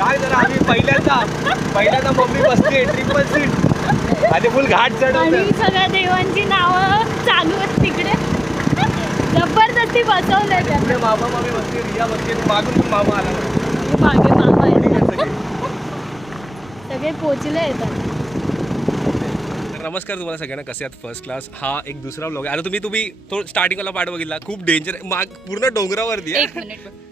काय जरा आम्ही पहिल्यांदा पहिल्यांदा मम्मी बसते ट्रिपल सीट आणि फुल घाट आणि चढवलं सगळ्या देवांची नावं चालू आहेत तिकडे. जबरदस्ती बसवलंय मामा मामी बसते रिया बसते मागून पण मामा आला. मागे मामा आहेत. सगळे. पोचले तर नमस्कार तुम्हाला सगळ्यांना कसे आहात? फर्स्ट क्लास हा एक दुसरा ब्लॉग आहे. आता तुम्ही तुम्ही तो स्टार्टिंगला पाठ बघितला. खूप डेंजर माग पूर्ण डोंगरावरती एक आहे मिनिट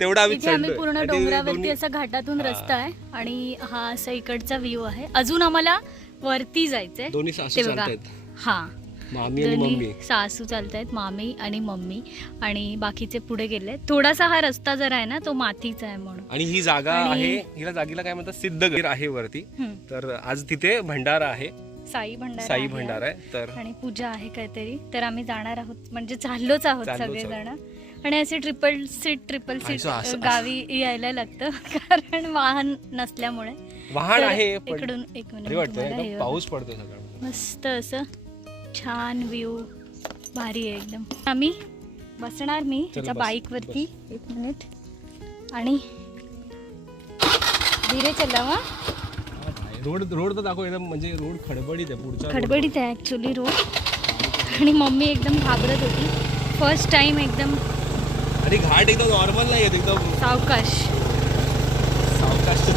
तेवढा आम्ही इथे आम्ही चढलोय. पूर्ण डोंगरावरती असा घाटातून रस्ता आहे आणि हा असा इकडचा व्ह्यू आहे. अजून आम्हाला वरती जायचंय. दोन्ही सासू चालतायत. हा. मामी आणि मम्मी. सासू चालतायत मामी आणि मम्मी. आणि बाकीचे पुढे गेले. थोडासा हा रस्ता जर आहे ना तो मातीचा आहे म्हणून. आणि ही जागा आहे हिला जागेला काय म्हणतात सिद्धगीर आहे वरती. तर आज तिथे भंडारा आहे. साई भंडारा साई भंडारा आहे. तर आणि पूजा आहे काहीतरी. तर आम्ही जाणार आहोत. म्हणजे चाललोच आहोत चाललोच सगळे जण आणि असे ट्रिपल सीट ट्रिपल सीट असं- गावी यायला लागतं. कारण वाहन नसल्यामुळे. वाहन तर आहे पण इकडून एक भारी मिनिट वाटतंय तुम्हाला हे एकदम बघा. पाऊस पडतोय सगळं. मस्त असं छान व्ह्यू भारी आहे एकदम. आम्ही बसणार मी चल त्याच्या बस, बाईक वरती एक मिनिट. आणि धीरे चलावा रोड रोड तर दाखव एकदम म्हणजे रोड खडबडीत आहे पुढचा road खडबडीत आहे ॲक्च्युली रोड. आणि मम्मी एकदम घाबरत होती. फर्स्ट टाइम एकदम आणि घाट एकदम नॉर्मल नाही आहेत एकदम सावकाश. सावकाश.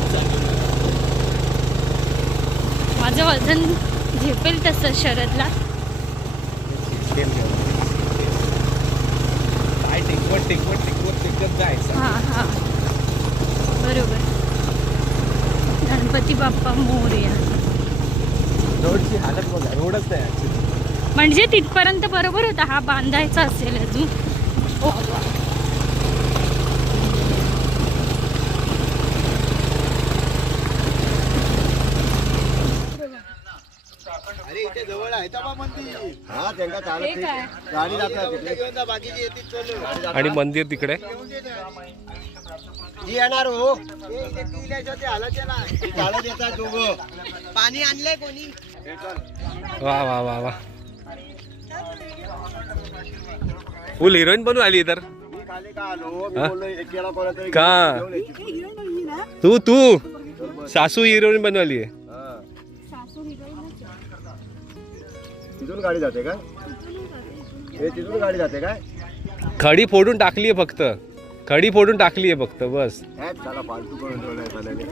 माझं वजन झेपेल तसं शरदला. काय टेकवत टेकवत टेकवत टेकत जायचं. हां हां. बरोबर. गणपती बाप्पा मोरया. रोडची हालत बघा रोडच नाही. म्हणजे तिथपर्यंत बरोबर होता हा बांधायचा असेल अजून ओ, अरे इथे जवळ आहे का बा मंदिर हा त्यांना चालत नाही. गाडी लागतात तिकडे. बाकीची येतील चल. आणि मंदिर तिकडे? जी येणार हो. पाणी आणलंय कोणी? वा वा वा वा. फुल हिरोईन बनून आली तर. का. तू तू. सासू हिरोईन बनवली आहे. तिथून गाडी जाते काय? हे तिथून गाडी जाते काय? खडी फोडून टाकली आहे फक्त. खडी फोडून टाकली आहे फक्त बस. चला फालतू करून ठेवलंय साल्याने.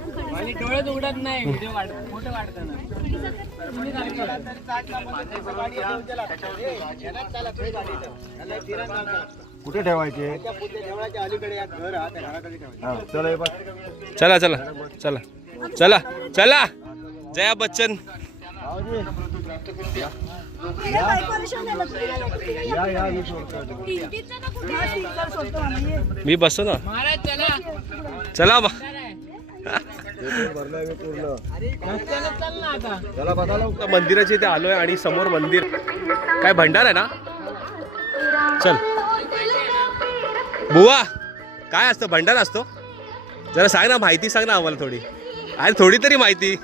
कुठे ठेवायचे? हा, चला हे बघ. चला चला चला. चला चला. जया बच्चन. मी बसतो ना चला बा पेट्रोल भरलंय मी पूर्ण चला. बघा लवकर. मंदिराच्या इथे आलोय आणि समोर मंदिर. काय भंडार आहे ना? चल. बुवा काय असतं? भंडार असतो? जरा सांग ना माहिती सांग ना आम्हाला थोडी. अरे थोडी तरी माहिती.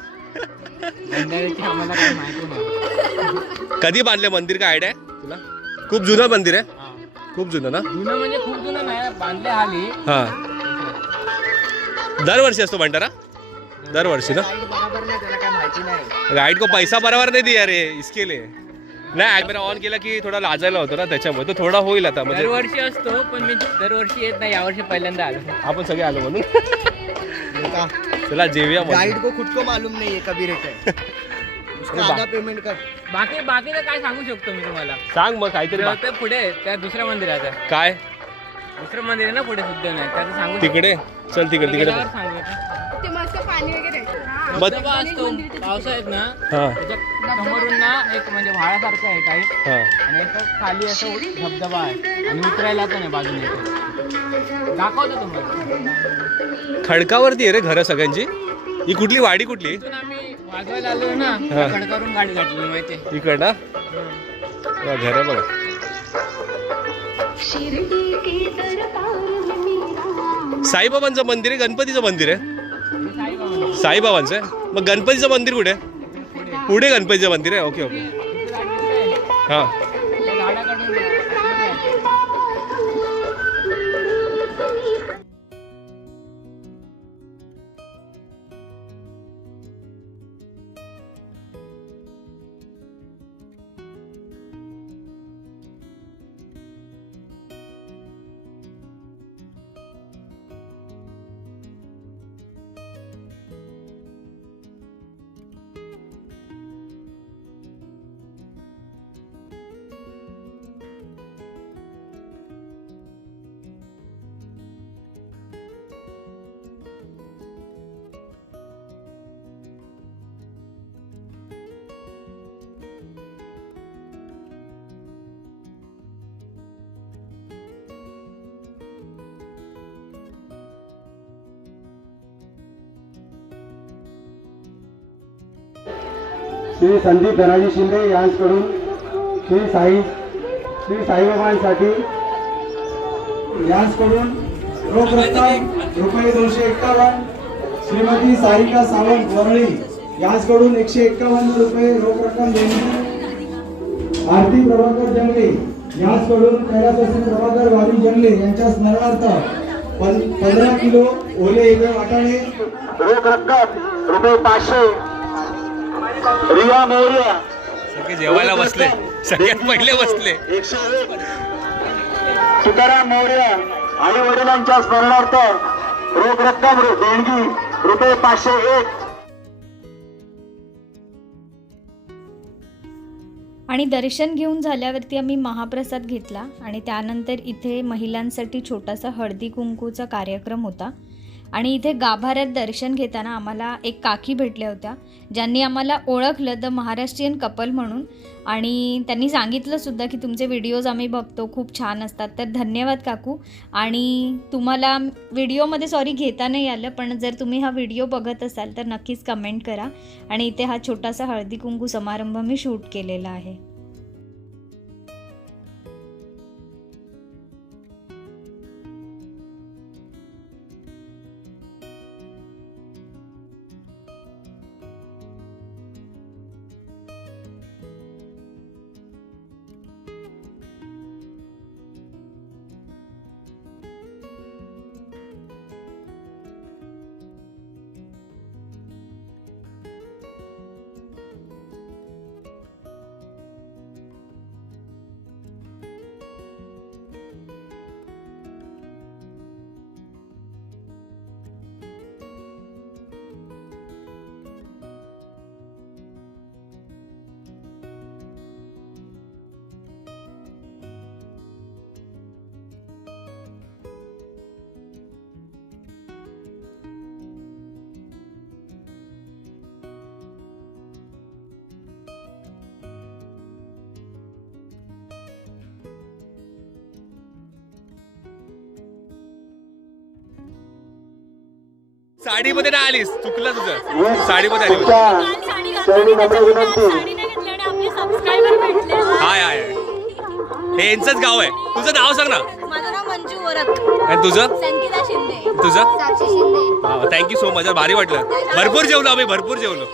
कधी बांधले मंदिर? काय आयडिया आहे? तुला? खूप जुनं मंदिर आहे. खूप जुनं ना? जुनं म्हणजे खूप जुनं नाही बांधले आली हा. दरवर्षी असतो भंडारा? दरवर्षी ना? बरोबर नाही त्याला काय माहिती नाही. गाईड को पैसा बरोबर नाही दिया रे इसके लिए. नाही कॅमेरा ऑन केला की थोडा लाजायला होतो ना त्याच्यामुळे. तो थोडा होईल आता म्हणजे दरवर्षी असतो पण मी दरवर्षी येत नाही यावर्षी पहिल्यांदा आलो. आपण सगळे आलो म्हणून. चला जेवूया मग. गाइड को खुद को मालूम नहीं है कभी रहता है आधा पेमेंट कर बाकी बाकीचं काय सांगू शकतो मी तुम्हाला? सांग मग काहीतरी बा- ते पुढे त्या दुसऱ्या मंदिराचं. काय? दुसरं मंदिर आहे ना पुढे शुद्ध नाही त्याचं सांगू तिकडे? चल तिकडे तिकडे. गेल्यावर सांगू मग धबधबा असतो. पावसाळ्यात ना हा. त्याच्या समोरून ना एक म्हणजे व्हाळासारखं आहे काही. हा. आणि असं खाली असं धबधबा आहे. आणि उतरायला पण आहे बाजूने. इथे. दाखवतो तुम्हाला. खडकावरती आहे रे घरं सगळ्यांची? ही कुठली वाडी कुठली? इथून आम्ही वाजवायला आलो ना हा. गाडी माहिती इकडं? घर आहे बघा साईबाबांचं मंदिर आहे गणपतीचं मंदिर आहे? साईबाबांचं आहे? मग गणपतीचं मंदिर कुठे? आहे? पुढे गणपतीचं मंदिर आहे? Okay okay. हां. श्री संदीप धनाजी शिंदे यांच्याकडून श्री साई श्री साईबाबांसाठी यांच्याकडून रोख रक्कम रुपये दोनशे एक्कावन्न श्रीमती सारिका सावंत वरळी यांच्याकडून एकशे एक्कावन्न रुपये रोख रक्कम देणे. आरती प्रभाकर जंगले यांच्याकडून कैलासवासी प्रभाकर वादी जंगले यांच्या स्मरणार्थ पंधरा किलो ओले एक वाटाणे. रोख रक्कम रुपये पाचशे रिया मौर्य. सगळे जेवायला बसले. सगळ्यात पहिले बसले. तुकाराम मौर्य आई वडिलांच्या स्मरणार्थ रोख रक्कम देणगी रुपये पाचशे एक. आणि दर्शन घेऊन झाल्यावरती आम्ही महाप्रसाद घेतला आणि त्यानंतर इथे महिलांसाठी छोटासा हळदी कुंकूचा कार्यक्रम होता. आणि इथे गाभाऱ्यात दर्शन घेताना आम्हाला एक काकी भेटल्या होत्या ज्यांनी आम्हाला ओळखलं द महाराष्ट्रीयन कपल म्हणून. आणि त्यांनी सांगितलं सुद्धा की तुमचे व्हिडिओज आम्ही बघतो खूप छान असतात. तर धन्यवाद काकू. आणि तुम्हाला व्हिडिओमध्ये सॉरी घेता नाही आलं पण जर तुम्ही हा व्हिडिओ बघत असाल तर नक्कीच कमेंट करा. आणि इथे हा छोटासा हळदी कुंकू समारंभ मी शूट केलेला आहे. साडीमध्ये नाही आलीस. चुकलं तुझं. साडीमध्ये आली हाय हाय हे यांचंच गाव आहे. तुझं नाव सांग ना. माझं नाव मंजू वरत आणि तुझं? संगीता शिंदे. तुझं? Sakshi Shinde. Thank you so much भारी वाटलं. भरपूर जेवलो आम्ही भरपूर जेवलो.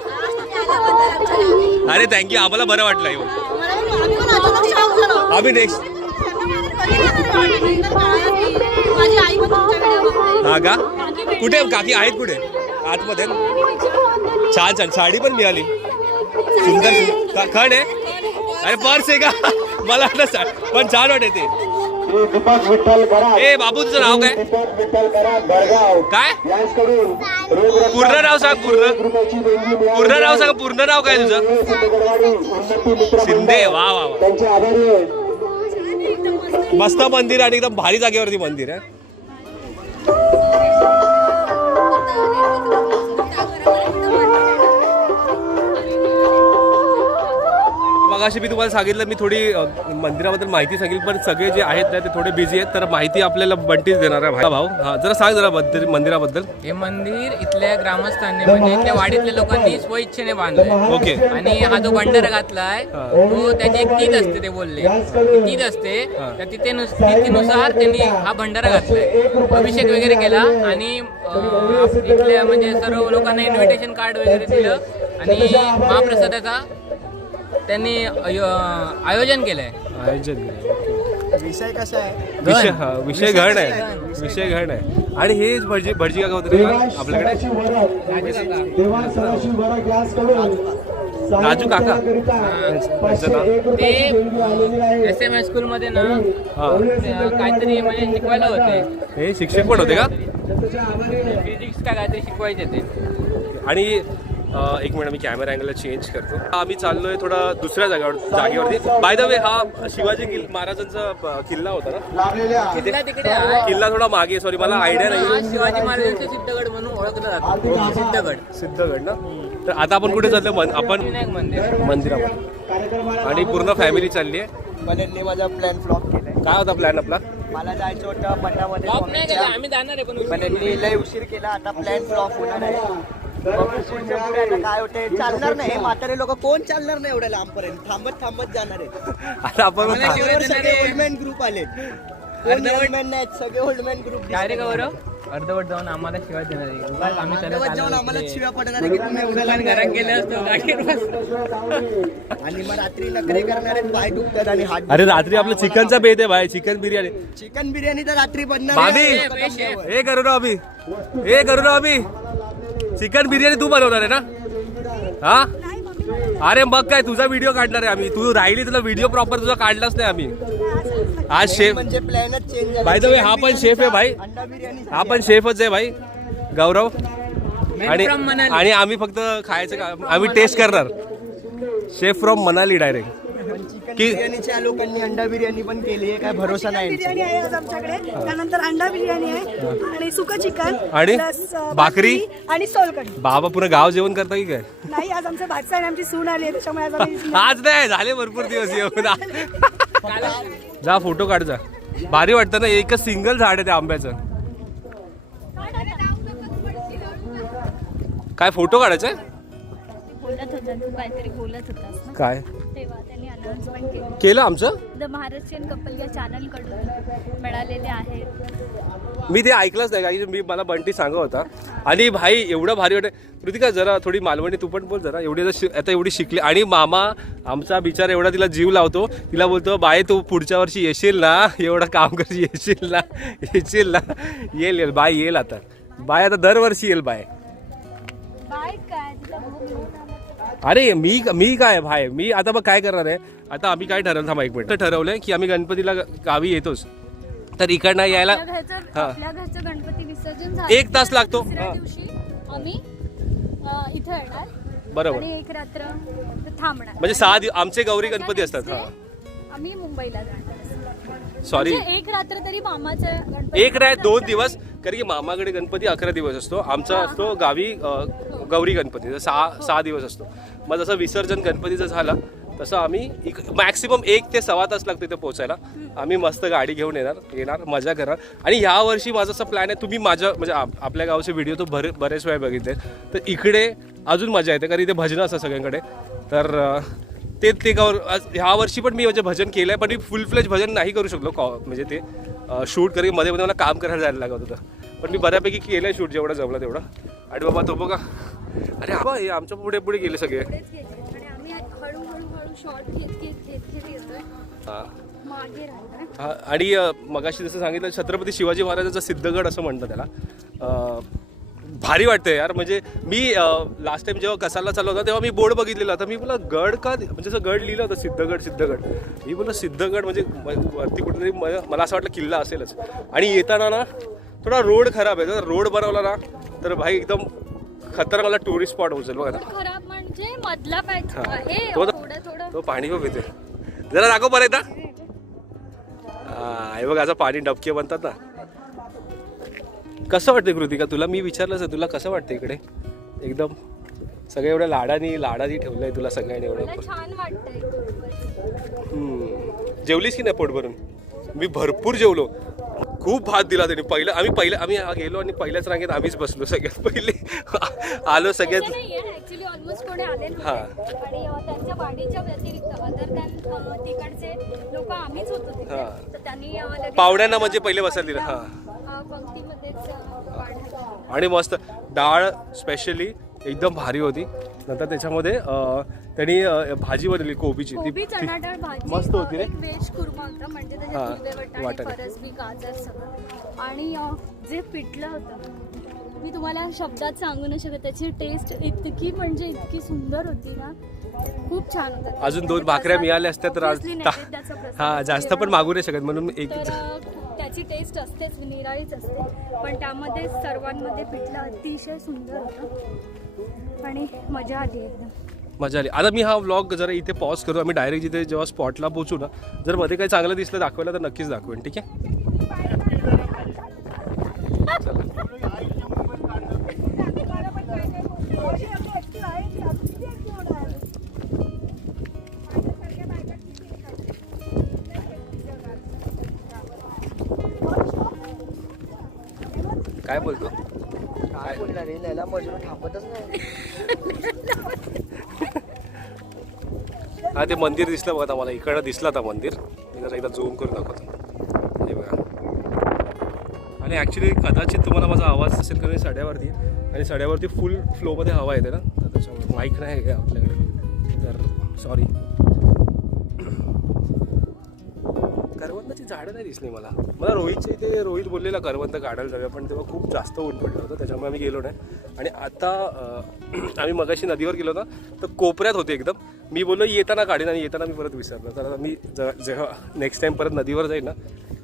अरे थँक्यू आम्हाला बरं वाटलं येऊन आम्ही नेक्स्ट हा का? कुठे काकी आहेत कुठे? आतमध्ये छान छान. साडी पण मिळाली. सुंदर का- खण आहे? अरे पर्स आहे का? मला पण छान वाटते ते. ए बाबू तुझं नाव काय? काय? पूर्ण नाव सांग, पूर्ण. पूर्ण नाव. सांग पूर्ण नाव काय तुझं? शिंदे. वा वा मस्त मंदिर आणि एकदम भारी जागेवरती मंदिर आहे मगाशी मी तुम्हाला सांगितलं मी थोडी मंदिराबद्दल माहिती सांगितली पण सगळे जे आहेत ना ते थोडे बिझी आहेत तर माहिती आपल्याला बंटीच देणार आहे भाई. भाऊ हा जरा सांग जरा मंदिर- मंदिराबद्दल. हे मंदिर इथल्या ग्रामस्थांनी म्हणजे इथल्या वाडीतल्या लोकांनी स्वइच्छेने बांधलंय. ओके. आणि हा जो भंडारा घातलाय तो त्याची एक तीच असते ते बोलले. ती तीच असते तर तिथे नुस- तिथीनुसार त्यांनी हा भंडारा घातलाय. अभिषेक वगैरे केला आणि इथल्या म्हणजे सर्व लोकांना इन्व्हिटेशन कार्ड वगैरे दिलं. आणि महाप्रसादाचा त्यांनी आयो- आयोजन केलंय. आयोजन विषय कसा आहे? विषय हा विषय घण आहे. विषय घण आहे. आणि हे भटजी भटजी काका होते ना आपल्याकडे. राजू काका. ते आहे. एस एम स्कूल मध्ये ना हा. ते काहीतरी म्हणजे शिकवायला होते. हे शिक्षक पण होते का? फिजिक्स का काहीतरी शिकवायचे ते. आणि एक मिनिट मी कॅमेरा अँगल चेंज करतो. आम्ही चाललोय थोडा दुसऱ्या जागेवर जागेवरती. बाय द वे हा शिवाजी किल महाराजांचा किल्ला होता ना? किल्ला तिकडे आहे. किल्ला थोडा मागे सॉरी मला आयडिया नाही शिवाजी महाराजांचे सिद्धगड म्हणून ओळखला जातो. सिद्धगड. सिद्धगड ना? तर आता आपण कुठे चाललो मन- आपण मंदिरामध्ये आणि पूर्ण फॅमिली चालली आहे. माझा प्लॅन फ्लॉप केलाय. काय होता प्लॅन आपला? मला जायचं होतं पन्नामध्ये आम्ही जाणार आहे पण लय उशीर केला आता प्लॅन फ्लॉप होणार आहे. काय होते चालणार नाही. हे म्हातारे लोक कोण चालणार नाही एवढ्या लांबपर्यंत? थांबत थांबत जाणार आहेत. आता आपण शिवाय सगळे देणारे- ओल्डमॅन ग्रुप आले कोण ओल्डमॅन नाहीत सगळे ओल्डमॅन ग्रुप डायरेक्ट बरं अर्धवट जाऊन आम्हाला शिवाय देणार आहे. आम्ही जाऊन आम्हाला. शिव्या पडणार आहे की तुम्ही घरात गेले असतो. आणि मग रात्री नखरे करणारे पाय दुखतात आणि हात अरे रात्री आपलं चिकनचा बेत आहे भाई चिकन बिर्याणी. चिकन बिर्याणी तर रात्री बनणार भाभी आहे. हे करू ना अभि हे करू ना अभि चिकन बिर्याणी तू बनवणार आहे ना? हा? अरे मग काय तुझा व्हिडिओ काढणार आहे आम्ही. तू राहिली तुला व्हिडिओ प्रॉपर तुझा काढलाच नाही आम्ही. आज शेफ म्हणजे प्लॅनच चेंज the way, हा पण शेफ आहे भाई. अंडा बिर्याणी हा पण शेफच आहे भाई. गौरव. आणि. आणि आम्ही फक्त खायचं का आम्ही टेस्ट करणार. शेफ फ्रॉम मनाली डायरेक्ट की- बिर्याणीच्या लोकांनी अंडा बिर्याणी पण केली आहे काय भरोसा नाही बिर्याणी आहे आज आमच्याकडे. त्यानंतर अंडा बिर्याणी आहे आणि सुकं चिकन आणि plus, अ, भाकरी? आणि सोलकढी. बाबा पुरं गाव जेवण करता की काय? नाही आज आमचं भातसा आणि आमची सून आली आहे त्याच्यामुळे आज आम्ही आज नाही झाले भरपूर दिवस येऊन जा फोटो काढ जा. भारी वाटतं ना एकच सिंगल झाड आहे त्या आंब्याचं. काय फोटो काढायचा बोलत होता तू काहीतरी बोलत होतास ना? काय? तेव्हा त्यांनी अनाउन्समेंट केली. केलं आमचं? द महाराष्ट्रीयन कपल या चॅनलकडून मिळालेले आहेत मी ते ऐकलंच नाही काही मी मला बंटी सांगत होता. आणि भाई एवढं भारी वाटत कृतिका जरा थोडी मालवणी तू पण बोल जरा. एवढी आता शि- आता एवढी शिकली. आणि मामा आमचा बिचार एवढा तिला जीव लावतो. तिला बोलतो बाय तू पुढच्या वर्षी येशील ना? एवढं काम करशील येशील ना? येशील ना? येईल येईल. बाय येईल आता. बाय आता दरवर्षी येईल बाय बाय अरे मी मी काय भाय मी आता मग काय करणार आहे. आता आम्ही काय ठरवलं थांबा एक मिनिट. ठरवलंय की आम्ही गणपतीला गावी येतोच. तर इकडनं यायला आपल्या घरचं हा. आपल्या घरचं गणपती विसर्जन झालं. एक तास लागतो. दुसऱ्या हा. दिवशी आम्ही अ, इथं येणार. बरोबर. आणि एक रात्र थांबणार. म्हणजे सहा दिवस आमचे गौरी गणपती असतात हा. आम्ही मुंबईला जाणार. सॉरी म्हणजे एक रात्र तरी मामाचं गणपती एक नाही दोन दिवस कारण की मामाकडे गणपती अकरा दिवस असतो. आमचा असतो गावी अ, गौरी गणपती सहा सहा दिवस असतो. मग जसं विसर्जन गणपतीचं झालं तसं आम्ही मॅक्सिमम एक ते सव्वा तास लागतो इथे पोहोचायला. आम्ही मस्त गाडी घेऊन येणार येणार मजा करणार. आणि ह्या वर्षी माझा असा प्लॅन आहे तुम्ही माझ्या म्हणजे आप- आपल्या गावचे व्हिडिओ तो बरे बरेच वेळा बघितले तर इकडे अजून मजा येते कारण इथे भजनं असतात सगळ्यांकडे. तर अ, ते ते गौर आज- ह्या वर्षी पण मी म्हणजे भजन केलं आहे पण मी फुल फ्लेज भजन नाही करू शकलो कॉ म्हणजे ते. शूट करी मध्ये मध्ये मला काम करायला जायला लागत होतं. पण मी बऱ्यापैकी केलं शूट जेवढं जमलं तेवढं. आणि बाबा तो बघा. अरे हा हे आमच्या पुढे पुढे गेले सगळे. हा. हा आणि मगाशी जसं सांगितलं छत्रपती शिवाजी महाराजांचा सिद्धगड असं म्हणतात त्याला. भारी वाटतंय यार. म्हणजे मी लास्ट टाइम जेव्हा कसाला चालू होता तेव्हा मी बोर्ड बघितलेला होता. मी बोला गड का? म्हणजे असं गड लिहिलं होतं सिद्धगड सिद्धगड. मी बोला सिद्धगड म्हणजे वरती कुठेतरी मला असं वाटलं किल्ला असेलच. आणि येताना ना थोडा रोड खराब आहे. तर रोड बनवला ना तर भाई एकदम खतरनाक मला टुरिस्ट स्पॉट होईल बघा ना म्हणजे तो- पाणी पण पिते जरा दाखव एकदा. हा हे बघ असं पाणी डबके बनतात ना. कसं वाटतं कृतिका? तुला मी विचारलंच आहे तुला कसं वाटतं इकडे? एकदम सगळं एवढ्या लाडानी लाडानी ठेवलंय तुला सगळ्यांनी एवढं. जेवलीस की नाही पोट भरून मी भरपूर जेवलो. खूप भात दिला त्यांनी. पहिलं आम्ही पहिलं आम्ही गेलो आणि पहिल्याच रांगेत आम्हीच बसलो सगळ्यात पहिले. आलो सगळ्यात. हा. पाहुण्यांना म्हणजे पहिले बसायला दिलं, हा. अ, पंक्तीमध्येच अ, वाढ आणि मस्त डाळ स्पेशली एकदम भारी होती. नंतर त्याच्यामध्ये त्यांनी भाजी बनवली कोबीची. ती मस्त होती रे. एक व्हेज कुर्मा होता म्हणजे त्याच्यात वाटाणे गाजर आणि जे पिठलं होतं मी तुम्हाला शब्दात सांगू नाही शकत त्याची टेस्ट इतकी म्हणजे इतकी सुंदर होती ना. खूप छान होतं. अजून दोन भाकऱ्या मिळाल्या असत्या तर आज हा जास्त पण मागू नाही शकत म्हणून एक त्याची टेस्ट असतेच निराळीच असते. पण त्यामध्ये सर्वांमध्ये पिठलं अतिशय सुंदर होतं. आणि मजा आली एकदम. मजा आली. आता मी हा व्लॉग जरा इथे पॉज करू आम्ही डायरेक्ट जिथे जेव्हा स्पॉटला पोहोचू ना जर मध्ये काही चांगलं दिसलं दाखवायला तर नक्कीच दाखवेन ठीक आहे? काय बोलतो? काय बोलणार रे लैला मजनू थांबतच नाही. हा ते मंदिर दिसलं बघा मला. इकडं दिसलं आता मंदिर. मी जरा एकदा झूम करून दाखवतो. हे बघा. आणि ॲक्च्युली कदाचित तुम्हाला माझा आवाज असेल कारण सड्यावरती. आणि सड्यावरती फुल फ्लोमध्ये हवा येते ना? तर त्याच्यामुळे माईक नाही आहे आपल्याकडे. दिसली मला. मला रोहितचे इथे रोहित बोललेला करवंद काढायला जाऊया पण तेव्हा खूप जास्त ऊन पडलं होतं त्याच्यामुळे आम्ही गेलो नाही. आणि आता आम्ही मगाशी नदीवर गेलो ना तर कोपऱ्यात होते एकदम. मी बोललो येताना काढीन आणि येताना मी परत विसरलो तर आता मी ज- जेव्हा नेक्स्ट टाईम परत नदीवर जाईन ना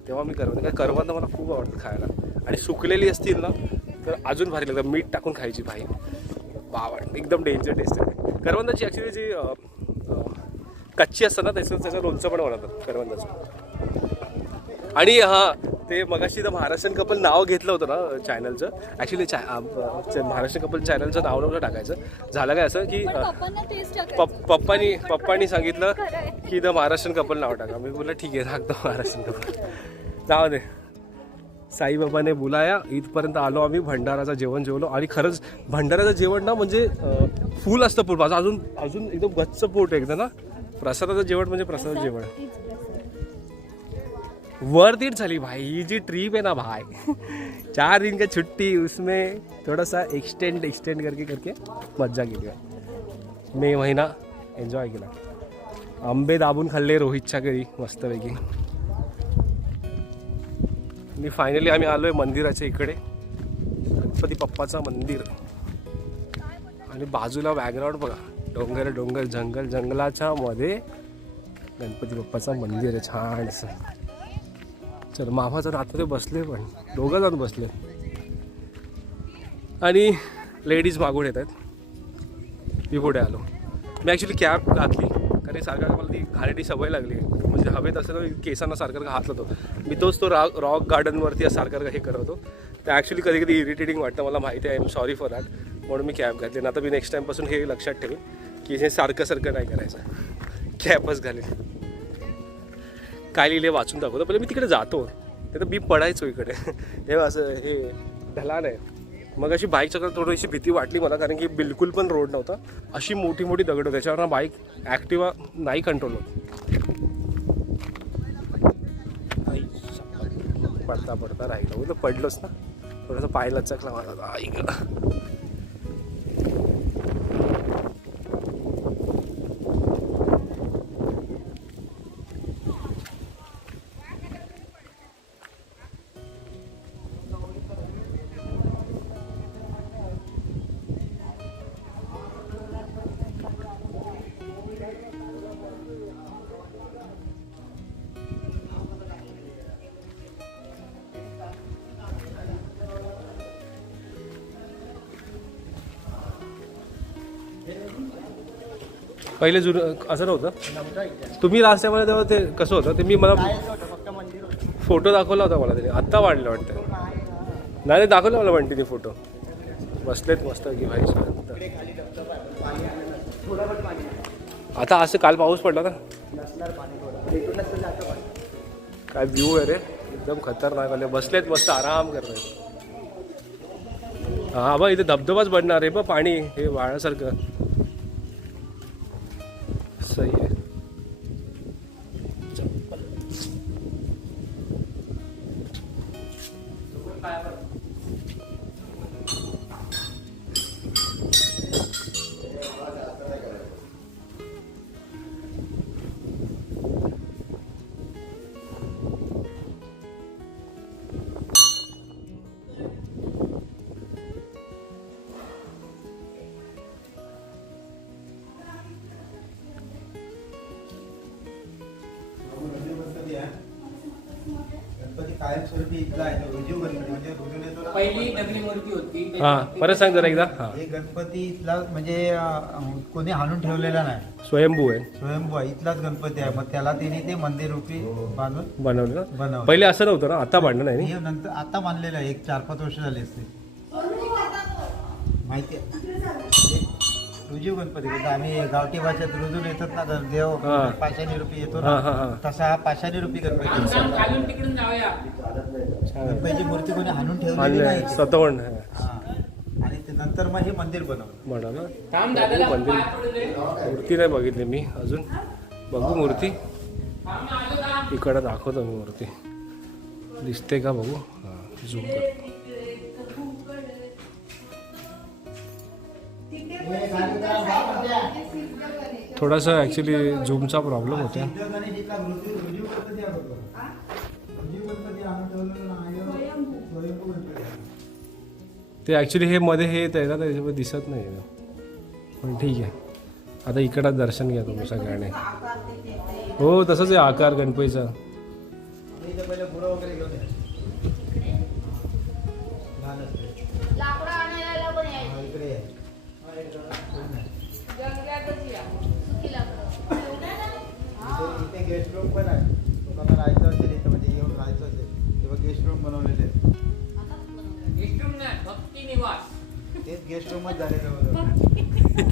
तेव्हा मी करवंत कारण करवंत मला खूप आवडतं खायला. आणि सुकलेली असतील ना तर अजून भारी लागतं मीठ टाकून खायची भाई बावड एकदम डेंजर टेस्ट आहे. करवंदाची ॲक्च्युली जी कच्ची असतात ना त्याचं त्याचं लोणचं पण बनवतात करवंदाचं. आणि हा ते मगाशी तर महाराष्ट्रीयन कपल नाव घेतलं होतं ना चॅनलचं ॲक्च्युली चॅ महाराष्ट्र कपल चॅनलचं नाव नव्हतं टाकायचं. झालं काय असं की पप्पांना पप्पानी पप्पानी सांगितलं की द महाराष्ट्रीयन कपल नाव टाका. मी बोललं ठीक आहे टाकतो महाराष्ट्रीयन कपल जाऊ दे. साईबाबाने बुलाया इथपर्यंत आलो आम्ही भंडाराचं जेवण जेवलो. आणि खरंच भंडाराचं जेवण ना म्हणजे फुल असतं पोट. माझं अजून अजून एकदम गच्च पोट एकदा ना. प्रसादाचं जेवण म्हणजे प्रसादाचं जेवण. वर्थ इट झाली भाई ही जी ट्रिप है ना भाई. चार दिन का छुट्टी उसमें थोड़ा सा एक्सटेंड एक्सटेंड करके करके मज्जा केली मे महिना एन्जॉय केला. आंबे दाबून खाल्ले रोहितच्या घरी मस्तपैकी. मी फायनली आम्ही आलो आहे मंदिराच्या इकडे. गणपती पप्पाचं मंदिर. आणि बाजूला बॅकग्राऊंड बघा. डोंगर डोंगर जंगल जंगलाच्या मध्ये गणपती बाप्पाचं मंदिर आहे. छान असं चल मामाचं आता ते बसले पण दोघं जण बसले. आणि लेडीज मागून येत आहेत. मी पुढे आलो. मी ॲक्च्युली कॅब घातली. कारण सारखं मला ती घाणेटी सवय लागली. म्हणजे हवेत असं ना केसांना सारखं हात लावतो मी तोच तो रॉक रॉक गार्डनवरती सारखं हे करत होतो. तर ॲक्च्युली कधी कधी इरिटेटिंग वाटतं. मला माहिती आहे. I am sorry for that म्हणून मी कॅब घातली. आता मी नेक्स्ट टाईमपासून हे लक्षात ठेवेन की हे सारखं सारखं नाही करायचं. कॅबच घालेल. काय लिहिले वाचून दाखवतो. पहिले मी तिकडे जातो. ते तर मी पडायचो इकडे. हे असं हे ढलान आहे. मग अशी बाईक चक्र थोडीशी भीती वाटली मला कारण की बिलकुल पण रोड नव्हता. अशी मोठी मोठी दगड होती. त्याच्यावर बाईक ॲक्टिवा नाही कंट्रोल होत. पडता पडता राहिलं. हो तर पडलोच ना. थोडंसं पाय चकला मला. आई पहिले जुनं असं नव्हतं. तुम्ही लास्ट टाइमला तेव्हा ते कसं होतं? ते मी मला फोटो दाखवला होता मला त्याने. आत्ता वाढलं वाटतं. नाही नाही, दाखवलं मला म्हणते ते फोटो बसलेत मस्त की भाई आता असं काल पाऊस पडला ना. काय व्ह्यू आहे रे. एकदम खतरनाक आले. बसलेत मस्त आराम करत हा बा इथे धबधबाच बनणार आहे बा पाणी. हे वाळासारखं कायमस्वरूपी इथला आहे तो रुजू गणपती म्हणजे रुजून पहिली दगडी मूर्ती होती. हा परत सांग जरा एकदा. हा. हे गणपती इथला म्हणजे अं, कोणी हाणून ठेवलेला नाही. स्वयंभू आहे. स्वयंभू आहे. इथलाच गणपती आहे. मग त्याला त्यांनी ते मंदिर रूपी बांधून बनवलं ना? बनवलं. पहिले असं नव्हतं ना? आता बांधलं नाही हे नंतर आता बांधलेलं आहे. एक चार पाच वर्ष झाली असते माहिती आहे? रुजू गणपती म्हणजे आम्ही गावठी भाषेत रुजून येतात ना तर देव हा. रूपी येतो हा हा ना हा. तसा हा पाशानी रूपी गणपती. आहे. चालून चालून तिकडून जाऊया. गणपतीची मूर्ती कोणी हाणून ठेवलेली आणलंय. नाही. इथे. स्वतःहून हा. आणि ते नंतर मग हे मंदिर बनवलं. म्हणा थांब दादाला मंदिर. पाय पडू दे. मूर्ती नाही बघितली मी अजून. बघू मूर्ती. थांब ना, आलो का? इकडं दाखवतो मी मूर्ती. दिसते का बघू? हा झूम कर. थोडासा ॲक्च्युली झूमचा प्रॉब्लेम होता ते ॲक्च्युली हे मध्ये हे येत आहे ना त्याच्यामध्ये दिसत नाही. पण ठीक आहे. आता इकडं दर्शन घ्या तुम्ही सगळ्याने. हो तसंच आहे आकार गणपतीचा. रूम पण आहे. लोकांना राहायचं असेल इथं म्हणजे येऊन राहायचं असेल तेव्हा गेस्ट रूम बनवलेले आहेत. इष्टूम नाही, भक्ती निवास तेच गेस्ट रूमच झाले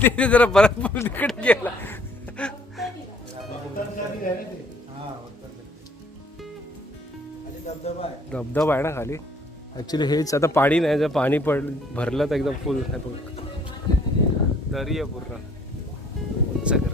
तिथे जरा बराच बोल तिकडे गेला. धबधबा आहे ना खाली. ॲक्च्युली हेच आता पाणी नाही जर पाणी पड भरलं तर एकदम फुल आहे दरी आहे पूर्ण. उंच कर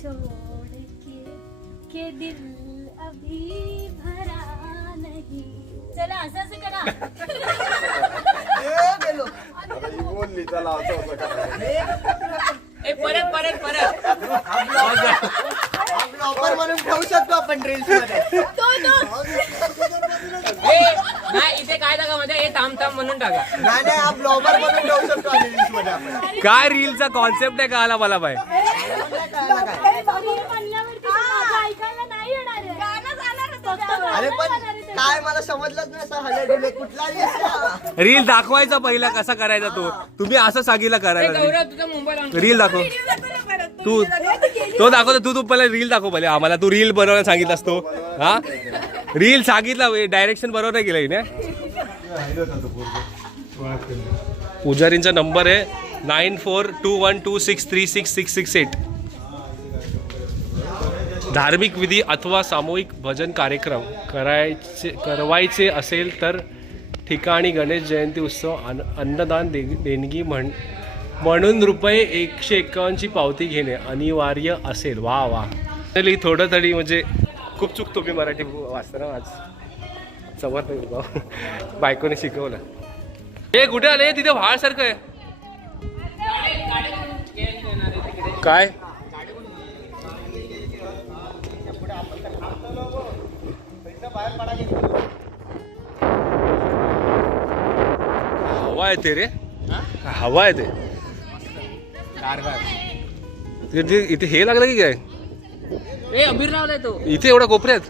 छोड़ के के दिल अभी भरा नहीं। चला असं असं करा. ए परत परत परत. ब्लॉगर म्हणून ठेवू शकतो आपण रील्समध्ये. ए नाही इथे काय टाका म्हणजे ए थांब थांब म्हणून टाका. नाही नाही हा ब्लॉगर म्हणून ठेवू शकतो आम्ही रील्समध्ये आपण. काय रीलचा कॉन्सेप्ट आहे का आला मला बाय ऐकायला नाही येणार गाणं जाणार होतं अरे पण काय मला समजलंच नाही? रील दाखवायचा पहिला कसा करायचा तो? तुम्ही असं सांगितलं करायला गौरव तुझा मोबाईल रील दाखव. तू तो दाखवतो तू तू पहिला रील दाखव पहिले. आम्हाला तू रील बनवायला सांगितलास तो हा? रील सांगितला डायरेक्शन बरोबर नाही केलं हिने. पुजारींचा नंबर आहे nine four two one two six three six six six eight. धार्मिक विधी अथवा सामूहिक भजन कार्यक्रम करायचे करवायचे असेल तर ठिकाणी गणेश जयंती उत्सव अन अन्नदान दे देणगी म्हण म्हणून रुपये एकशे एक्कावन्नची पावती घेणे अनिवार्य असेल. वा वा. तरी थोडं तरी म्हणजे खूप चुकतो मी मराठी वाचताना आज. समज नाही बायकोने शिकवलं. हे कुठे आले? तिथे व्हाळसारखं आहे. काय? हवा येते रे. हवा येते? इथे इथे हे लागलं की काय? ए अबीर लावलाय तो. इथे एवढा कोपऱ्यात?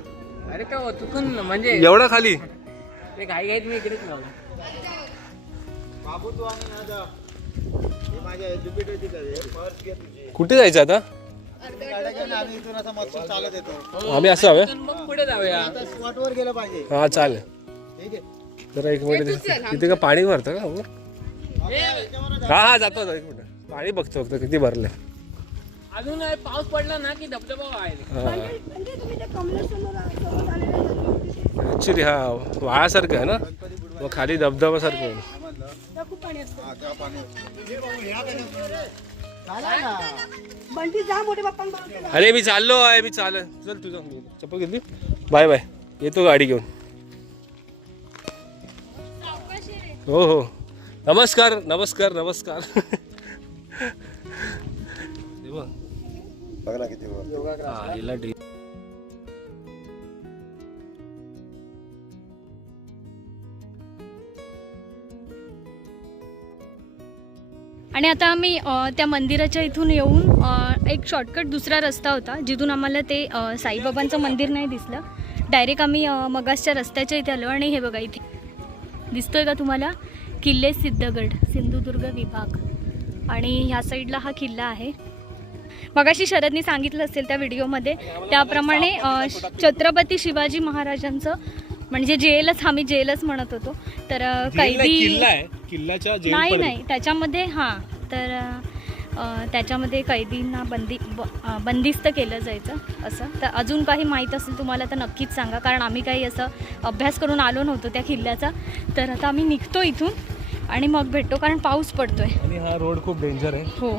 अरे तो चुकून म्हणजे एवढा खाली? ते घाई घाईत मी इकडेच लावला कुठे जायचं आता? आम्ही असं हवे. पुढे जाऊया. स्पॉटवर गेलं पाहिजे. हा चालेल. ठीक आहे. जरा एक मिनिट तिथे का पाणी भरतं का? हो? हा हा जातो एक मिनिट. पाणी बघतो फक्त किती भरलंय. अजून पाऊस पडला ना की धबधबा आहे हा. म्हणजे. ऍक्च्युली हा वाळासारखं आहे ना? मग खाली धबधबासारखं आहे. ना बंटी जा मोठे बाप्पांबरोबर अरे मी चाललो आहे मी चाल चल तुझं. मी चप्पल घेतली? Bye bye. येतो गाडी घेऊन. हो हो. नमस्कार नमस्कार नमस्कार. बघ. हा, हिला आणि आता आम्ही त्या मंदिराच्या इथून येऊन एक शॉर्टकट दुसरा रस्ता होता जिथून आम्हाला ते साईबाबांचं मंदिर नाही दिसलं. डायरेक्ट आम्ही मगासच्या रस्त्याच्या इथे आलो आणि हे बघा इथे. दिसतोय का तुम्हाला? किल्ले सिद्धगड सिंधुदुर्ग विभाग. आणि ह्या साईडला हा किल्ला आहे. मगाशी शरदनी सांगितलं असेल त्या व्हिडिओमध्ये. त्याप्रमाणे छत्रपती शिवाजी महाराजांचं म्हणजे जेलच आम्ही जेलच म्हणत होतो. तर कैदी नाही नाही. त्याच्यामध्ये हां. तर त्याच्यामध्ये कैदींना बंदी ब बंदिस्त केलं जायचं असं. तर अजून काही माहीत असेल तुम्हाला तर नक्कीच सांगा कारण आम्ही काही असं अभ्यास करून आलो नव्हतो त्या किल्ल्याचा. तर आता आम्ही निघतो इथून आणि मग भेटतो कारण पाऊस पडतोय. आणि हा रोड खूप डेंजर आहे. हो.